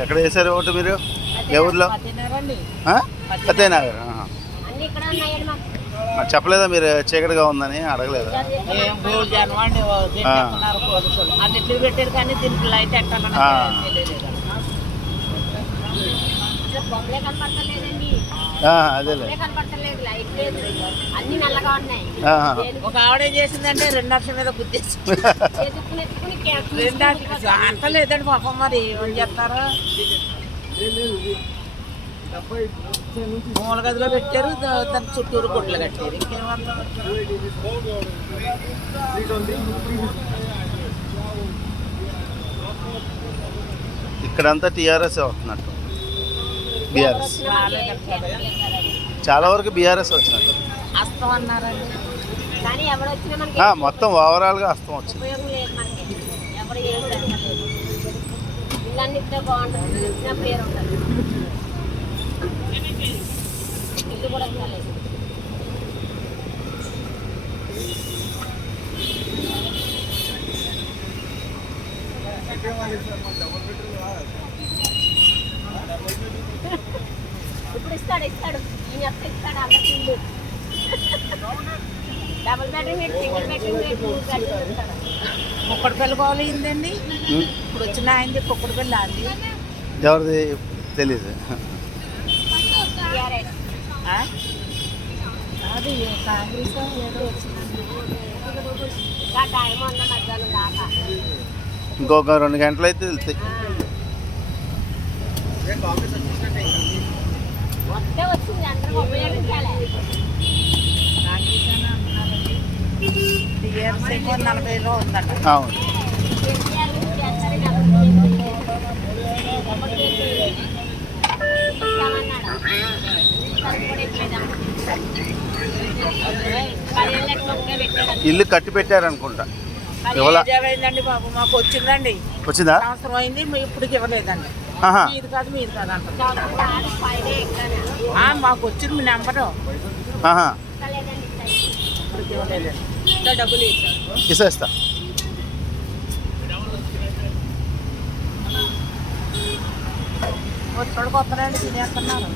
ఎక్కడ వేసారు ఓటు మీరు? ఏ ఊర్లో? సత్యనగర్. చెప్పలేదా మీరు చీకటిగా ఉందని? అడగలేదా? అదేలే. ఒక ఆవిడ ఏం చేసిందంటే 2 లక్షల మీద గుద్దేసి 2 అంత లేదండి పాపం. మరి ఏమని చెప్తారు? మూల గదిలో పెట్టారు, దాని చుట్టూరు గుడ్లు కట్టారు. ఇంకేమన్నా ఇక్కడంతా టీఆర్ఎస్ అవుతున్నట్టు. బీఆర్ఎస్ చాలా వరకు బీఆర్ఎస్ వచ్చినట్టు. అస్తం అన్నారండి. మొత్తం ఓవరాల్గా అస్తం వచ్చింది. ఇప్పుడు ఇస్తాడు ఈయన ఇస్తాడు అందరికి ఇల్లు. Double bedroom single bedroom Kukkadipalli బాగోలేదండి. ఇప్పుడు వచ్చిన ఆయనది కుక్కడిపల్లి అండి. ఎవరిది తెలీదు. అది కాంగ్రెస్ ఏదో వచ్చిందండి. టైం ఉన్న మధ్యాహ్నం దాకా ఇంకొక 2 గంటలు అయితే వెళ్తాయి. వస్తే వచ్చింది, అందరూ ఉపయోగించాలి. టీఆర్ఎస్ 40లో ఉందట. అవును. ఇల్లు కట్టి పెట్టారనుకుంటా. అయిందండి బాబు, మాకు వచ్చిందండి. వచ్చిందా? సంవత్సరం అయింది, ఇప్పటికి ఇవ్వలేదండి. మీది కాదు అంటారు. మాకు వచ్చింది మీ నెంబరు, ఇప్పటికి ఇవ్వలేదండి. డబ్బులు ఇస్తా. వచ్చాడు కొత్తరండి తినేస్తున్నారు.